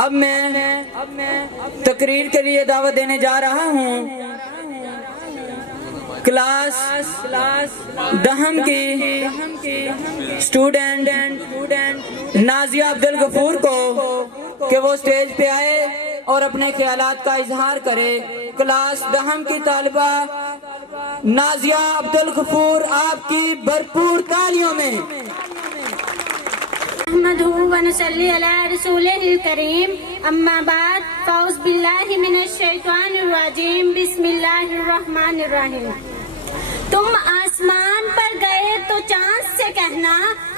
اب میں تقریر کے لیے دعوت دینے جا رہا ہوں کلاس دہم کی اسٹوڈنٹ نازیہ عبدالغفور کو کہ وہ اسٹیج پہ آئے اور اپنے خیالات کا اظہار کرے۔ کلاس دہم کی طالبہ نازیہ عبدالغفور، آپ کی بھرپور تالیوں میں۔ نحمده ونصلي على رسوله الكريم اما بعد فاعوذ باللہ من الشیطان الرجیم بسم اللہ الرحمن الرحیم۔ تم آسمان پر گئے تو چاند سے کہنا،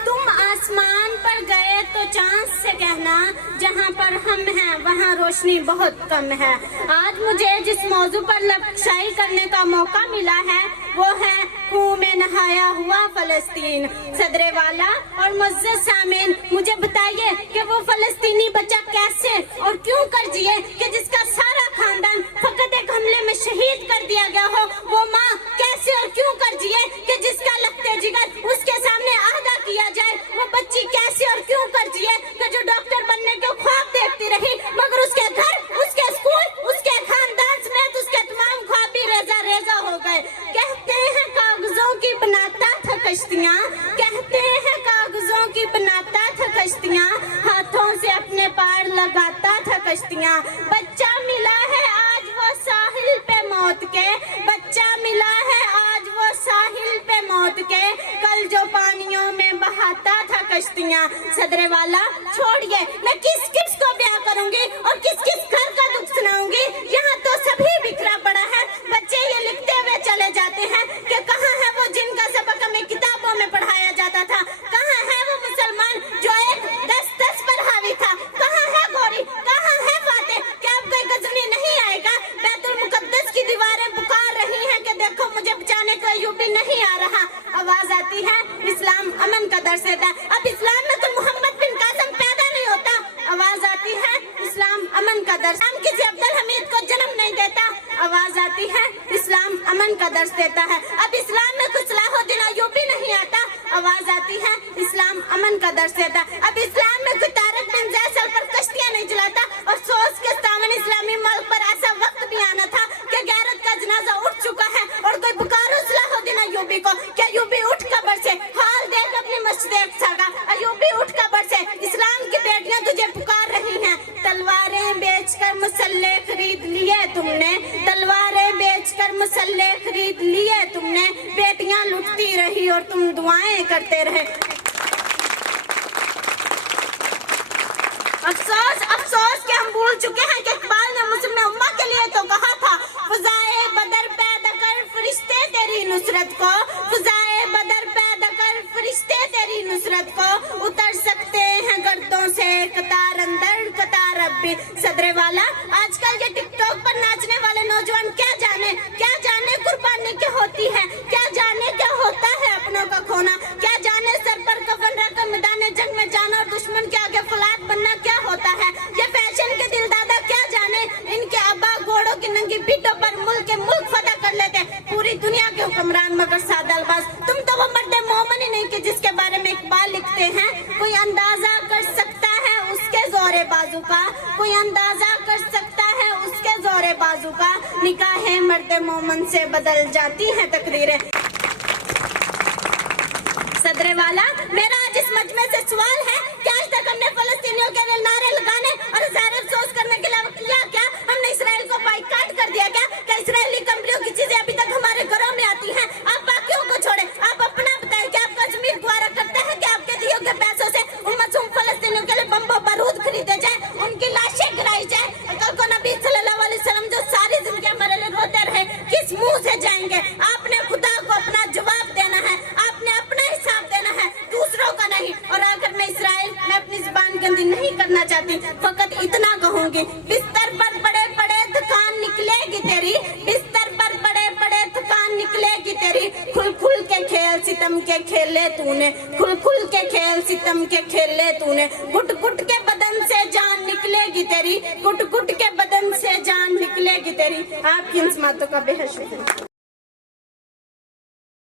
تم آسمان پر گئے تو چاند سے کہنا، جہاں پر ہم ہیں وہاں روشنی بہت کم ہے۔ آج مجھے جس موضوع پر لفظائی کرنے کا موقع ملا ہے وہ ہے خون میں نہایا ہوا فلسطین۔ صدر والا اور معزز سامعین، مجھے بتائیے کہ وہ فلسطینی بچہ کیسے اور کیوں کر جیے کہ جس کا سارا خاندان فقط ایک حملے میں شہید کر دیا گیا ہو؟ وہ ماں کیسے اور کیوں کر جیے کہ جس کا لگتے جگر اس کے سامنے عہدہ کیا جائے؟ وہ بچی کیسے اور کیوں کر جیے کہ جو ڈاکٹر بننے کے خواب دیکھتی رہی مگر اس کے گھر، اس کے اسکول، اس کے خاندان سمیت اس کے تمام خواب بھی ریزہ ریزہ ہو گئے۔ کہتے ہیں کاغذوں کی بناتا تھا کشتیاں، کہتے ہیں کاغذوں کی بناتا تھا کشتیاں، ہاتھوں سے اپنے پار لگاتا تھا کشتیاں۔ بچہ ملا ہے آج وہ ساحل پہ موت کے، بچہ ملا ہے آج وہ ساحل پہ موت کے، کل جو پانیوں میں بہاتا تھا کشتیاں۔ صدر والا چھوڑیے، میں کس کس کو بیاہ کروں گی اور کس کس گھر کا دکھ سناؤں گی؟ یہاں تو سبھی بکھرا پڑا ہے۔ بچے یہ لکھتے ہوئے چلے جاتے ہیں کہ کہاں ہے وہ جن کا سبق ہمیں کتابوں میں پڑھایا جاتا تھا؟ کہاں ہے وہ مسلمان جو ایک دس پر حاوی تھا؟ کہاں ہے گوری؟ کہاں ہے فاتح؟ کیا اب کوئی غزنی نہیں آئے گا؟ بیت المقدس کی دیواریں پکار رہی ہیں کہ دیکھو مجھے بچانے کو ایوبی نہیں آ رہا۔ آواز آتی ہے اسلام امن کا درس دیتا ہے، اب اسلام میں تو محمد بن قاسم پیدا نہیں ہوتا۔ آواز آتی ہے اسلام امن کا درس، ہم کسی عبدالحمید کو جنم نہیں دیتا۔ آواز آتی ہے اسلام امن کا درس دیتا ہے، اب اسلام میں کچھ صلاح الدین ایوبی نہیں آتا۔ آواز آتی ہے اسلام امن کا درس دیتا ہے، اب اسلام میں کوئی طارق بن زید سر پر کشتیاں نہیں چلاتا۔ افسوس کے سامنے اسلامی ملک پر ایسا وقت بھی آنا تھا کہ غیرت کا جنازہ اٹھ چکا ہے اور کوئی پکارو صلاح الدین ایوبی کو کہ ایوبی اٹھ قبر سے، حال دیکھ اپنی مسجد اقصیٰ کا، ایوبی اٹھ قبر سے، اسلام کی بیٹیاں تجھے پکار رہی ہیں۔ تلواریں بیچ کر مسلح خرید لیے تم نے، تلواریں بیچ کر مسلح خرید لیے تم نے، بیٹیاں لٹتی رہی اور تم دعائیں کرتے رہے۔ افسوس افسوس کہ ہم بھول چکے ہیں کہ اقبال نے مسلم امہ کے لیے تو کہا تھا فضائے بدر پیدا کر فرشتے تیری نصرت کو، فضائے بدر پیدا کر فرشتے تیری نصرت کو، اتر سکتے ہیں گردوں سے قطار اندر قطار اب بھی۔ صدر والا آج کل یہ ٹک ٹاک پر ناچنے والے نوجوان کیا جانے قربانی کیا ہوتی ہے، کیا جانے کیا ہوتا ہے اپنوں کا کھونا، کیا جانے سر پر کفن رکھ کر میدان جنگ میں جانا اور دشمن کے آگے فلات بننا کیا ہوتا ہے۔ یہ فیشن کے دل دادا کیا جانے، ان کے ابا گھوڑوں کی ننگی پیٹوں پر ملک فتح کر لیتے، پوری دنیا کے حکمران مگر سادہ الفاظ۔ تم تو وہ مرد مومن ہی نہیں کہ جس کے بارے میں اقبال لکھتے ہیں کوئی اندازہ کر سکتا ہے اس کے زور بازو کا، کوئی اندازہ کر سکتا ہے اس کے زور بازو کا، نگاہیں مرد مومن سے بدل جاتی ہیں تقدیریں۔ صدر والا میرا آج اس مجمع سے سوال ہے کہ آج تک ہم نے فلسطینیوں کے لیے نعرے لگانے اور اظہار افسوس کرنے کے علاوہ کیا ہم نے اسرائیل کو بائیکاٹ کر دیا کیا؟ کہ اسرائیلی کمپنیوں کی چیزیں ابھی تک ہمارے گھروں میں آتی ہیں؟ آپ باقیوں کو چھوڑیں، آپ اپنا بتائیں کہ آپ کا ضمیر گوارا کرتا ہے کہ آپ کے دیوں کے پیسوں سے ان معصوم فلسطینیوں کے لیے بم و بارود خریدے جائیں، ان کی لاشیں گرائی جائیں؟ کل کو نبی صلی اللہ علیہ وسلم جو ساری زندگی ہمارے لیے روتے رہے کس منہ سے جائیں گے؟ آپ نے خدا کو اپنا جواب دینا ہے، آپ نے اپنا حساب دینا ہے، دوسروں کا نہیں۔ اور آخر میں اسرائیل، میں اپنی زبان گندی نہیں کرنا چاہتی، فقط اتنا کہوں گی بستر پر پڑے پڑے تھکان نکلے گی تیری، بستر پر پڑے پڑے تھکان نکلے گی تیری، کھل کھل کے کھیل ستم کے کھیلے تو نے، کھل کھل کے کھیل ستم کے کھیلے تو نے، گٹ گٹ کے بدن سے جان نکلے گی تیری، گٹ گٹ کے بدن سے جان نکلے گی تیری۔ آپ کی ان سماعتوں کا بے حد شکریہ۔